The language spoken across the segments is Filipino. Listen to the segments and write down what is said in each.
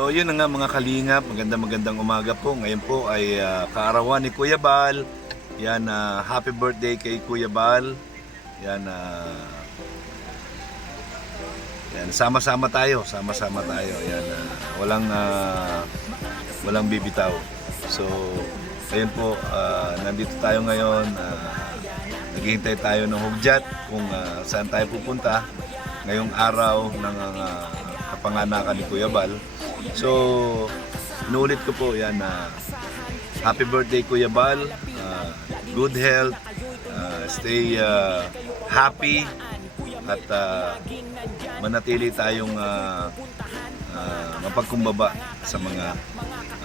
So yun na nga mga kalingap, magandang umaga po. Ngayon po ay kaarawan ni Kuya Bal. Yan, happy birthday kay Kuya Bal. Yan, yan sama-sama tayo. Yan, walang bibitaw. So ayun po, nandito tayo ngayon. Naghihintay tayo ng hudyat kung saan tayo pupunta ngayong araw ng kapanganakan ni Kuya Bal. So, inuulit ko po yan na happy birthday Kuya Bal, good health, stay happy at manatili tayong mapagkumbaba sa mga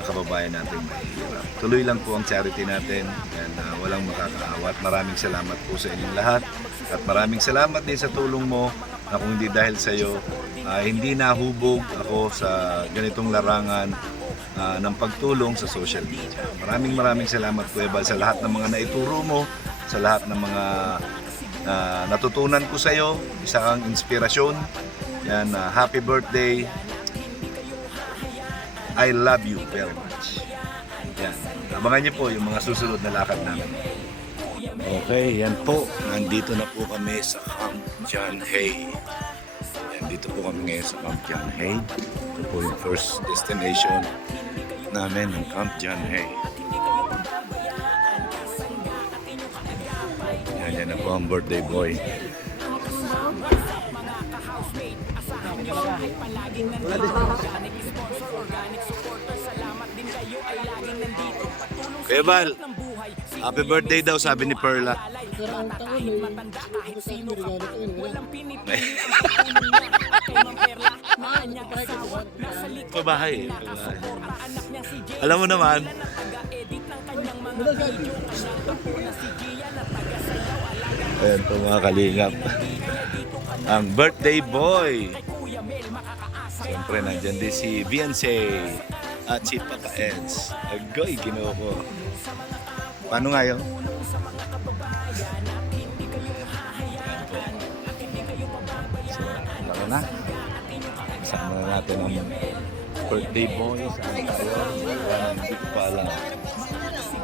kababayan natin mahihirap. Tuloy lang po ang charity natin, yan, walang makakaawa at maraming salamat po sa inyong lahat at maraming salamat din sa tulong mo na kung hindi dahil sa iyo hindi nahubog ako sa ganitong larangan ng pagtulong sa social media. Maraming salamat Kuya Bal sa lahat ng mga naituro mo, sa lahat ng mga natutunan ko sa iyo, isa kang inspirasyon. Yan, happy birthday. I love you very much. Yan. Abangan niyo po yung mga susunod na lakad namin. Okay, yan po. Nandito na po kami sa Camp John Hay. Yan, dito po kami ngayon sa Camp John Hay. Ito po yung first destination namin ng Camp John Hay. Yan na po ang birthday boy. Kuya Bal, happy birthday daw sabi ni Perla. Pabahay. Alam mo naman. Ayan po mga kalingap. Ang birthday boy. Siyempre nandyan din si Beyonce at si Papa Eds. Agoy, ginoo ko. Paano nga yun? So, laro na. Kasama na natin ang birthday boy. Saan tayo? Hindi ko pa alam.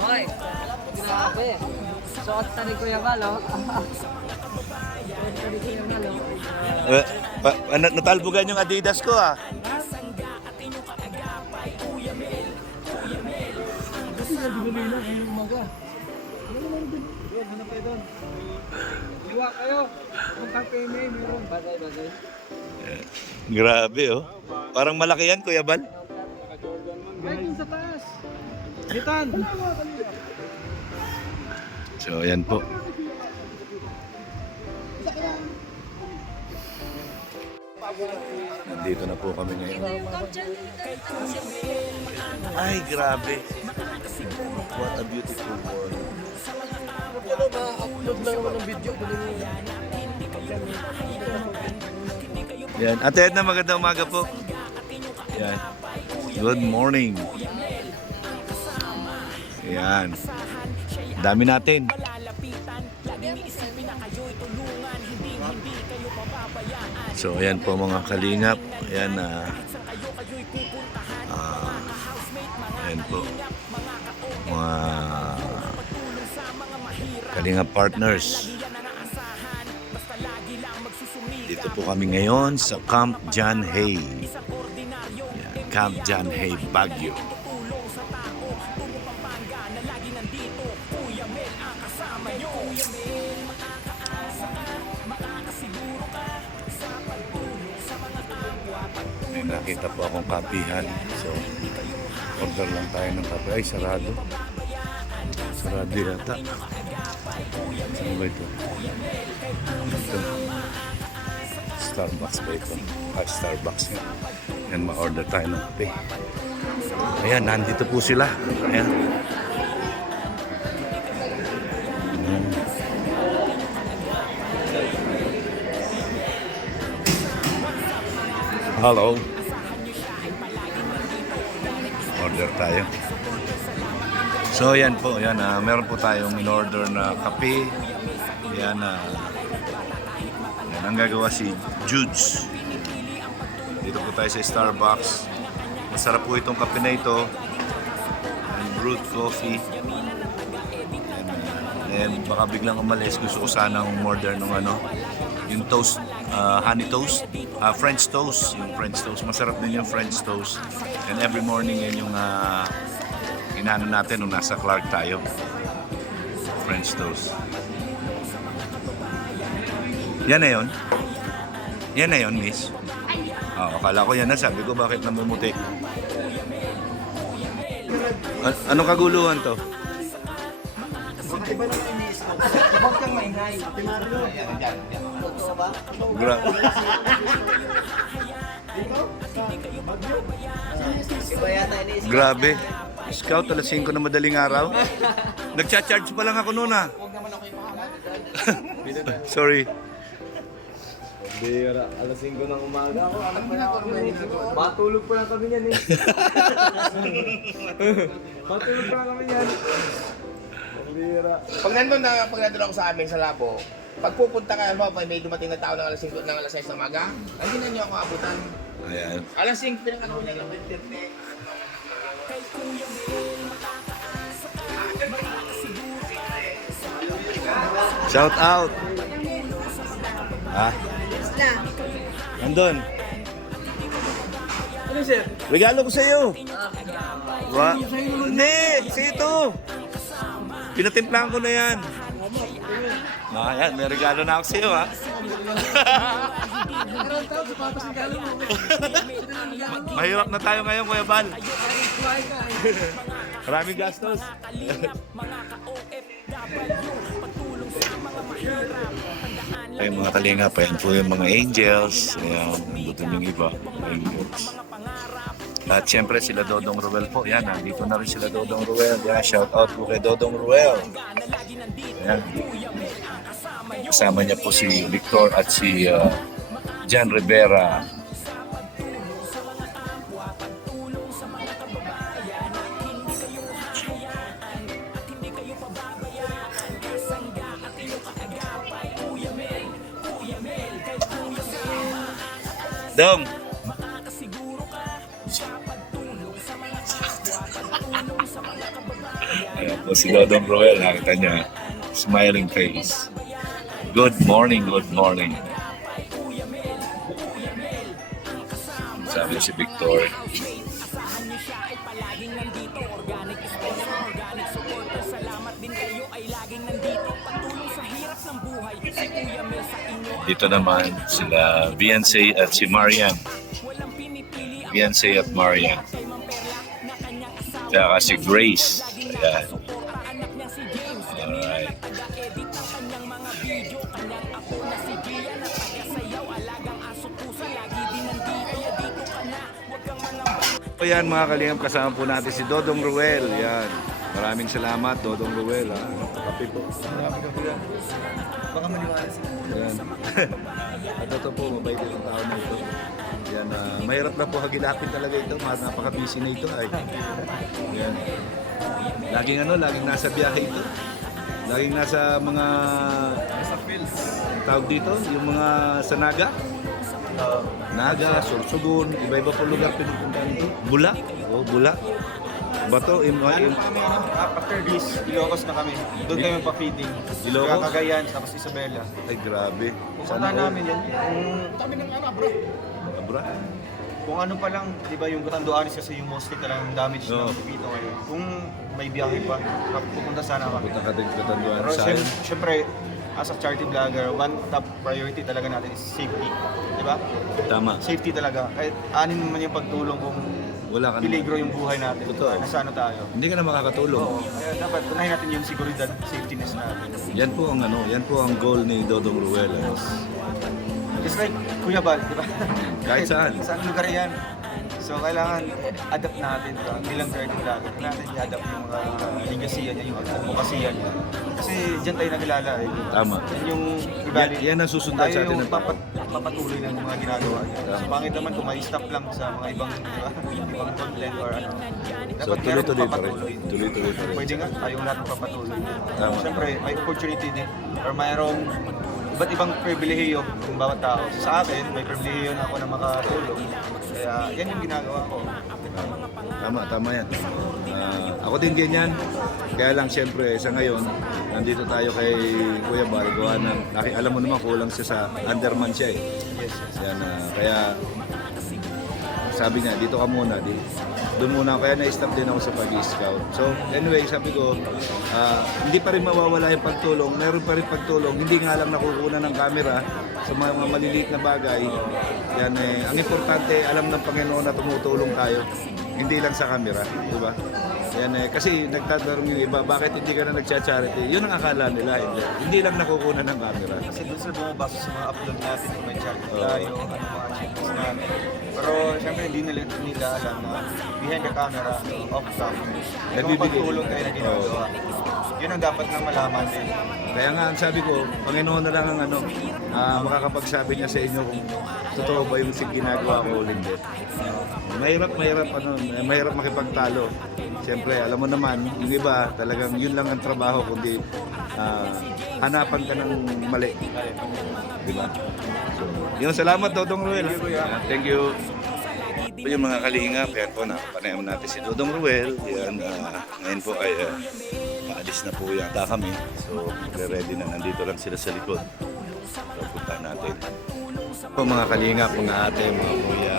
Hoy, grabe. Suot sa ni Kuya Bal, oh. Suot sa ni Kuya Bal, oh. Natalbugan yung Adidas ko ah. Kasi nagbibuloy na ngayong umaga. Ano kayo doon? Iwa kayo. Kung kape may meron. Bagay. Grabe oh. Parang malaki yan Kuya Bal. Ay, dun sa taas. Gitan. So ayan po. Nandito na po kami ngayon. Ay, grabe. What a beautiful world. Ano ba? Upload lang naman ng video. Yan. Ate Edna, magandang umaga po. Yan. Good morning. Yan. Dami natin. So ayan po mga kalingap. Ayan ayan po mga kalingap partners. Dito po kami ngayon sa Camp John Hay. Ayan, Camp John Hay, Baguio. May nakita po akong kapihan. So, order lang tayo ng kape. Ay, sarado. Sarado yata. Saan ba ito? Ito. Starbucks ba ito? Starbucks yan. Yan, ma-order tayo ng kape. Ayan, nandito po sila. Ayan. Hello. Order tayo. So yan po, yan meron po tayong in-order na kape. Yan yan ang gagawa si Judes. Dito po tayo sa Starbucks. Masarap po itong kape na ito. And brewed coffee. And baka biglang umalis. Gusto ko sanang umorder ng yung toast, honey toast, French toast. Yung French toast. Masarap din yung French toast. And every morning yan yung inaano natin nung nasa Clark tayo. French toast. Yan na yun? Yan na yun, miss? Akala ko yan na. Sabi ko, bakit namumuti? Anong kaguluhan to? Huwag kang maingay. Totoo ba? Iba yata iniisip. Grabe. Scout, alas 5 na madaling araw. Nagcha-charge pa lang ako noon Huwag naman ako yung Sorry. Bira, alas 5 ng umaga ako. Anak pa na ako. Matulog pa lang kami yan eh. Matulog pa lang kami yan. Bira. Pag nandun ako sa amin sa labo, pag pupunta ka, may dumating na tao ng alas 5 ng alas 6 ng umaga, hindi na niyo ako abutan. Ayan. Alas 5 pinakano niya lang. Shout out. Nandun. Ano sir? Regalo ko sa iyo. Hindi, sa'yo to. Pinatimplahan ko na yan. Yan, may regalo na ako sa iyo, ha? Mahirap na tayo ngayon, Kuya Bal. Maraming gastos. Ay, mga kalinga pa yan po yung mga angels. Ayan, nandito yung iba. Angels. At siyempre sila Dodong Ruel po. Yan, nandito na rin sila Dodong Ruel. Yan, shout out po kay Dodong Ruel. Yan. Kasama niya po si Victor at si Jan Rivera. Dong! Ayan po si Dodong Roel, nakita niya, smiling face. Good morning, good morning. Sabi si Victor. Dito naman sila Beyonce at si Marian. Beyonce at Marian. Tsaka si Grace. Ayan. Alright. O yan mga kalingap, kasama po natin si Dodong Ruel. Yan. Maraming salamat Dodong Ruel. Kape po. Baka maniwala sila. Yan. At ito po, mabait yung tao na ito. Yan, mahirap na po hagilapin talaga ito. Napaka-busy na ito. Ay. Yan. Laging nasa biyahe ito. Laging nasa mga tawag dito, yung mga sa Naga, Sorsogon, iba-iba po lugar pinupuntahan ito. Bula. Bula. Bato, After this, Ilocos na kami. Doon kami pa-feeding. Ilocos? Cagayan, tapos Isabela. Ay, grabe. Pupunta namin yan. Abra. Kung ano pa lang, di ba yung Catanduanes kasi yung mostly talagang damage Oo. ng Pipito ngayon. Kung may biyahe pa, pupunta sana kami. Punta ka din katanduan Pero sa syempre, as a charity vlogger, one top priority talaga natin is safety. Di ba? Tama. Safety talaga. Kahit anin naman yung pagtulong kung Wala ka peligro yung buhay natin. Totoo. Nasa ano tayo. Hindi ka na makakatulong. Oo. Kaya dapat unahin natin yung seguridad, safetyness natin. Yan po ang goal ni Dodong Ruel. Just like Kuya Bal, di ba? Kahit saan. Saan lugar yan. So kailangan adapt natin ba? Bilang charity vlogger, natin i-adapt yung mga legacy niya, yung advocacy niya. Kasi dyan tayo nakilala eh. Tama. Yan yung Yan ang susundan sa atin yung ng tao. papatuloy ng mga ginagawa niya. So pangit naman kung ma-stop lang sa mga ibang, di ba? Ibang content or ano. So Dapat tuloy-tuloy pa rin. papatuloy. Tuloy-tuloy pa rin. Pwede nga, tayong lahat papatuloy. Tama. Siyempre, may opportunity din or mayroong iba't ibang pribilehiyo ng bawat tao. Sa akin, may pribilehiyo na ako na makatulong. Kaya yan yung ginagawa ko. Tama yan. Ako din ganyan. Kaya lang siyempre sa ngayon, nandito tayo kay Kuya Bal, gawa ng, alam mo naman kulang siya sa underman siya eh. Yes. Yan, kaya sabi niya, dito ka muna. Doon muna, kaya na-stop din ako sa pag-scout. So anyway, sabi ko, hindi pa rin mawawala yung pagtulong. Meron pa rin pagtulong. Hindi nga lang nakukuha ng camera sa mga maliliit na bagay. Yan, ang importante, alam ng Panginoon na tumutulong tayo. Hindi lang sa camera, di ba? Yan, kasi nagtatanong yung iba, bakit hindi ka na nagcha-charity? Yun ang akala nila, hindi lang nakukuha ng camera. Kasi doon sila bumabasa sa mga upload natin kung may charity tayo, ano mga achievements namin. Pero syempre hindi nila alam na behind the camera, off cam, yung mga pagtulong tayo na ginagawa. Yun ang dapat na malaman din. Kaya nga, ang sabi ko, Panginoon na lang ang makakapagsabi niya sa inyo kung totoo ba yung ginagawa ko o hindi. Mahirap makipagtalo. Siyempre, alam mo naman, yung iba, talagang yun lang ang trabaho, kundi hanapan ka ng mali. Di ba? So, yun, salamat, Dodong Ruel. Thank you. Ito yung mga kalingap, yan po, panayam natin si Dodong Ruel. Yan, ngayon po ay paalis na po yata kami. So, ready na, nandito lang sila sa likod. So, punta natin. Po mga kalingap, mga ate, mga kuya,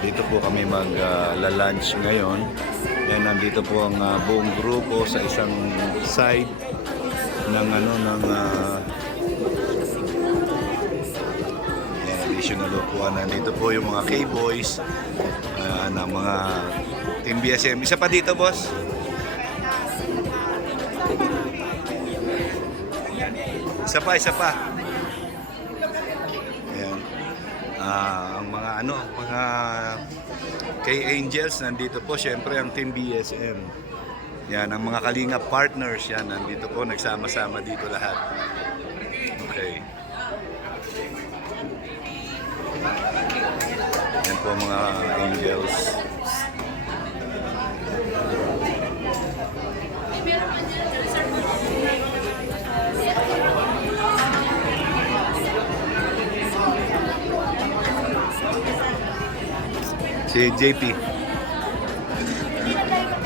dito po kami mag-lunch ngayon. Yan, nandito po ang buong grupo sa isang side ng yan, additional upuan. Nandito po yung mga K-boys ng mga Team BSM. Isa pa dito, boss. Isa pa. Ayan. Ang mga K-Angels nandito po, syempre ang Team BSM. Yan, ang mga Kalinga partners yan, nandito po, nagsama-sama dito lahat. Okay. Yan po mga Angels. Si JP.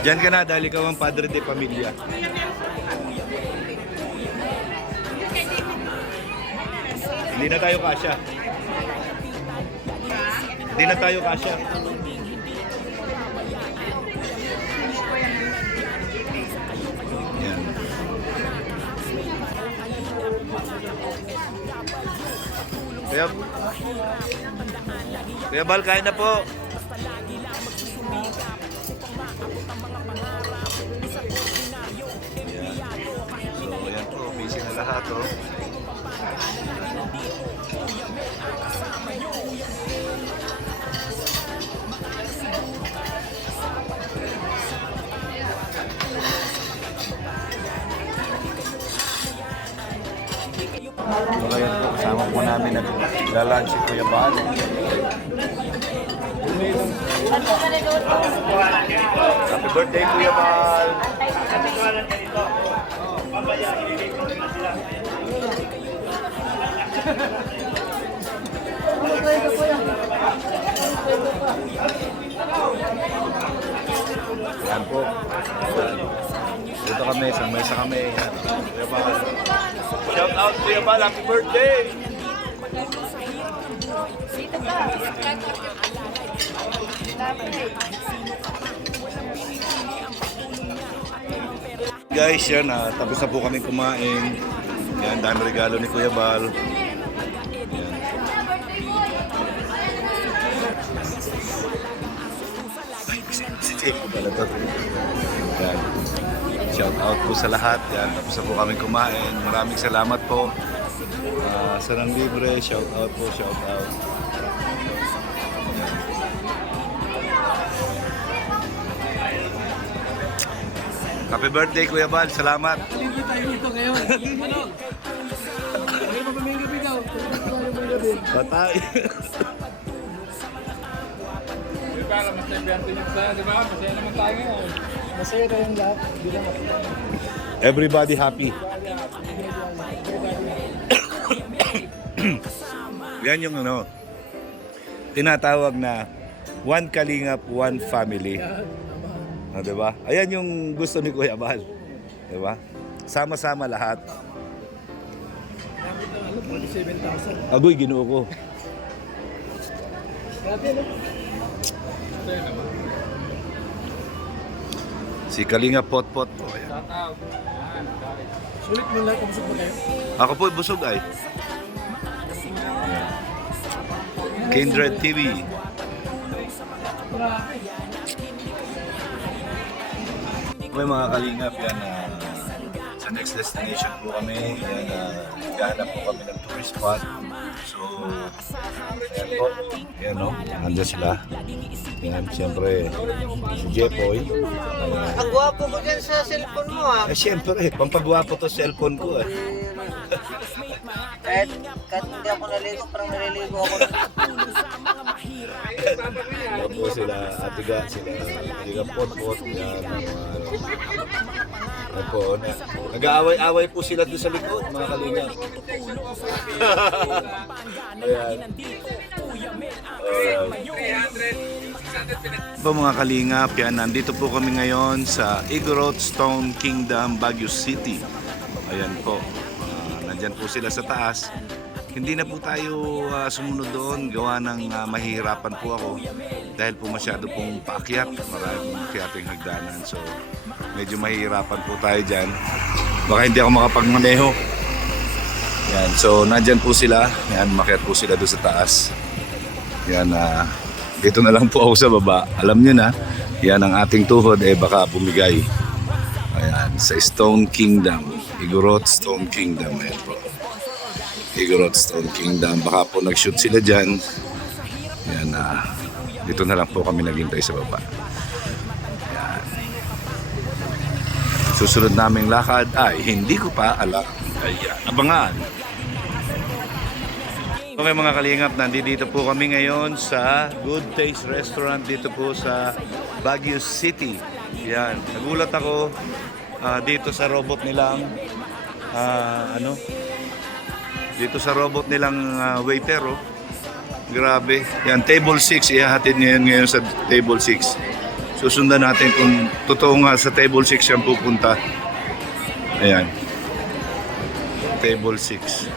Diyan ka na dahil ikaw ang padre de pamilya. Hindi na tayo kasya. Yan. Kuya Bal, kain na po. So, ayan po, busy na lahat, oh. So, ayan po, kasama po namin naglalunch si Kuya Bal. Happy birthday, Kuya Bal! Yan po. Dito kami, sa mesa kami. Kuya Bal. Shout out, Kuya Bal! Happy birthday! Guys, yan, tapos na po kami kumain. Yan, dami regalo ni Kuya Bal. Yan. Ay, si Jake pala to. Yan. Shout out po sa lahat. Yan, tapos na po kami kumain. Maraming salamat po. Sarang Libre, shout out po, shout out. Happy birthday, Kuya Bal. Salamat. Libre tayo dito ngayon. Ano? May magbabing gabi daw. Patay. Para mas nabiyante nyo sa, di ba? Masaya naman tayo ngayon. Masaya tayong lahat. Hindi lang ako. Everybody happy. Yan yung ano, tinatawag na one kalingap, one family. Diba? Ayan yung gusto ni Kuya Bal. Diba? Sama-sama lahat. Agoy, ginoo ko. Si Kalinga Potpot po. Ayan. Shout out. Yan, guys. Sulit mo lang kung busog mo kayo. Ako po busog ay. Kindred TV. Okay mga kalingap, yan sa next destination po kami. Yan, naghahanap po kami ng tourist spot. So, yan po. Yan no, andyan sila. Yan, siyempre, si Jepoy. Ayan. Ang gwapo ko dyan sa cellphone mo ah. Siyempre, pampagwapo to cellphone ko eh. Kahit hindi ako naligo, parang naliligo ako. Yan po sila, Atiga, sila Potpot. Yan, yan po, nag-aaway-aaway po sila doon sa likod, mga kalingap. Ayan. Po mga kalingap, yan, nandito po kami ngayon sa Igorot Stone Kingdom, Baguio City. Ayan po, nandyan po sila sa taas. Hindi na po tayo sumunod doon, gawa ng mahihirapan po ako dahil po masyado pong paakyat, maraming kyating hagdanan. So medyo mahihirapan po tayo dyan. Baka hindi ako makapagmaneho. Yan, so nandyan po sila. Yan, makiat po sila doon sa taas. Yan, dito na lang po ako sa baba. Alam nyo na, yan ang ating tuhod baka bumigay. Ayan, sa Stone Kingdom, Igorot Stone Kingdom. Ayan po, Igorot Stone Kingdom. Baka po nag-shoot sila dyan. Yan, dito na lang po kami naghintay sa baba. Yan. Susunod naming lakad ay hindi ko pa alam. Ayan, abangan. Okay mga kalingap, nandito po kami ngayon sa Good Taste Restaurant dito po sa Baguio City. Yan, nagulat ako dito sa robot nilang dito sa robot nilang waiter oh. Grabe. Yan, table 6, ihahatid ngayon sa table 6. Susundan natin kung totoo nga sa table 6 siyang pupunta. Ayan. Table 6.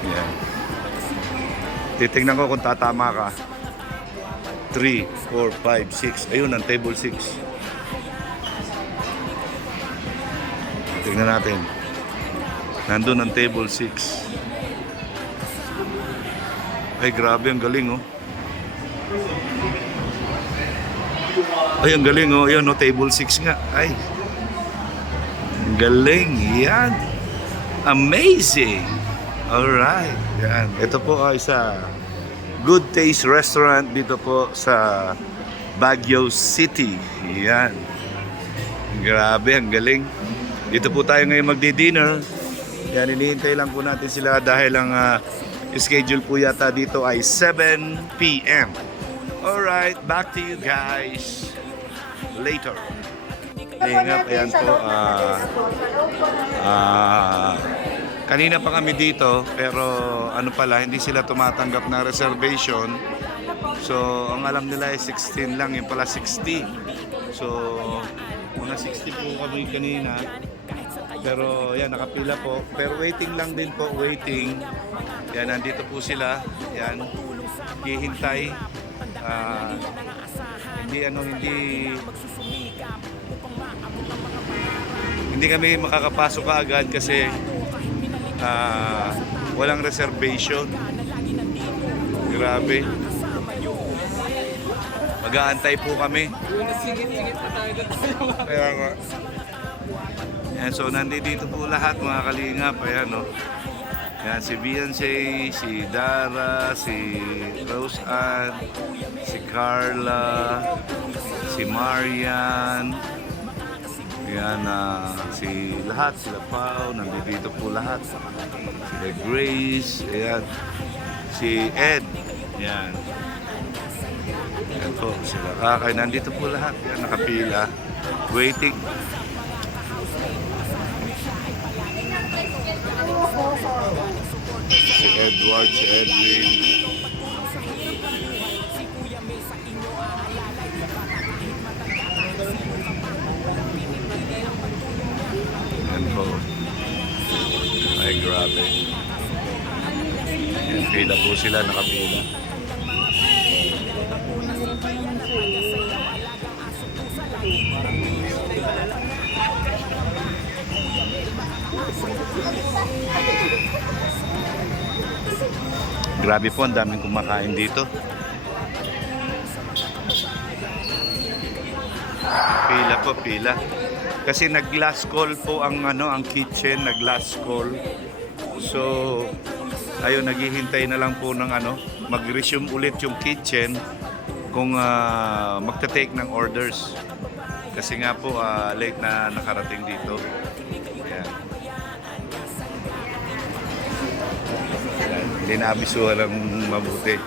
Ayan. Titignan ko kung tatama ka. 3, 4, 5, 6. Ayun, ang table 6. Tignan natin. Nandun ang table 6. Ay, grabe, ang galing, oh. Ay, ang galing, oh. Yan, oh, table 6 nga. Ay. Ang galing. Yan. Amazing. Alright. Yan. Ito po ay sa Good Taste Restaurant dito po sa Baguio City. Yan. Grabe, ang galing. Dito po tayo ngayon magdi-dinner. Yan, hinihintay lang po natin sila dahil ang schedule po yata dito ay 7 p.m. Alright, back to you guys later. Lingap, ayan po. Kanina pa kami dito pero ano pala, hindi sila tumatanggap na reservation. So, ang alam nila ay 16 lang, yung pala 60. So, mga 60 po kami kanina. Pero yan, nakapila po. Pero waiting lang din po, waiting. Yan, nandito po sila. Yan, hihintay. Hindi kami makakapasok kaagad kasi walang reservation. Grabe. Mag-aantay po kami. Singit-singit pa tayo doon. Kaya nga. Yan, so nandito po lahat mga kalingap. Ayan, no? Yan, si Beyonce, si Dara, si Rose Ann, si Carla, si Marian. Yan, si lahat, sila Pao, nandito po lahat. Sila Grace, ayan. Si Ed, yan. Yan po, sila Kakay, nandito po lahat. Yan, nakapila, waiting. Si Edward, si Edwin. Yan po. Ay, grabe. Yan, pila po sila, nakapila. Grabe po, ang daming kumakain dito. Pila po, pila. Kasi nag-last call po ang ang kitchen, nag-last call. So, ayun, naghihintay na lang po ng mag-resume ulit yung kitchen kung magta-take ng orders. Kasi nga po, late na nakarating dito. Ayan. Hindi na-abisuhan ng mabuti.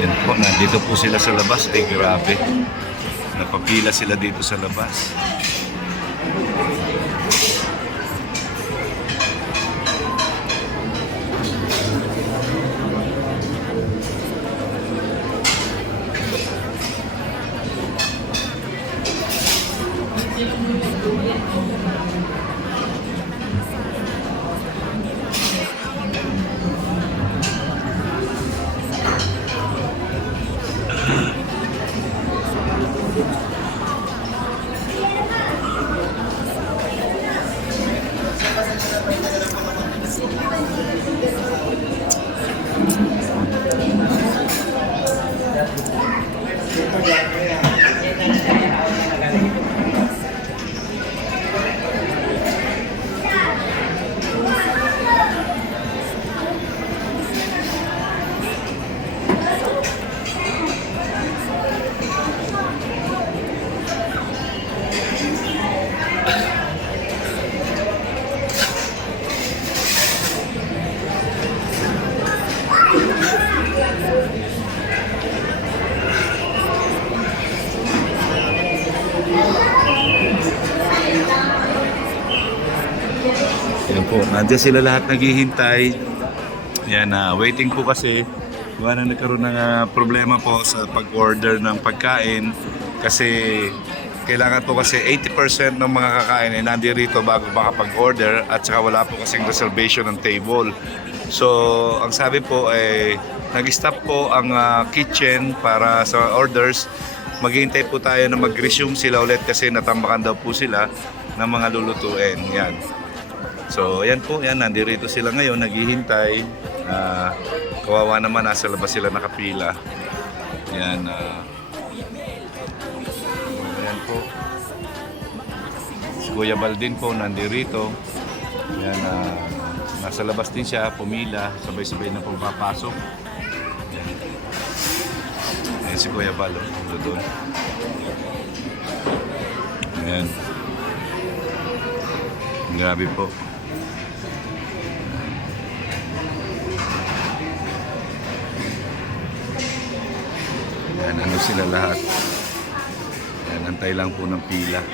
Yan po, nandito po sila sa labas. Ay, grabe. Napapila sila dito sa labas. Yan po, nandiyan sila lahat naghihintay. Yan, waiting po kasi. Gawa na nagkaroon ng problema po sa pag-order ng pagkain. Kasi kailangan po kasi 80% ng mga kakain ay nandirito bago makapag-order at saka wala po kasing reservation ng table. So, ang sabi po ay nag-stop po ang kitchen para sa orders. Maghihintay po tayo na mag-resume sila ulit kasi natambakan daw po sila ng mga lulutuin. Yan. So, yan po, yan, nandirito sila ngayon, naghihintay. Kawawa naman, nasa labas sila nakapila. Yan, yan po. Si Kuya Baldin po, nandirito. Yan, nasa labas din siya, pumila, sabay-sabay na po papasok. Yan. Yan si Kuya Bal, doon. Yan. Grabe po. Yan, ano sila lahat. Yan, antay lang po ng pila.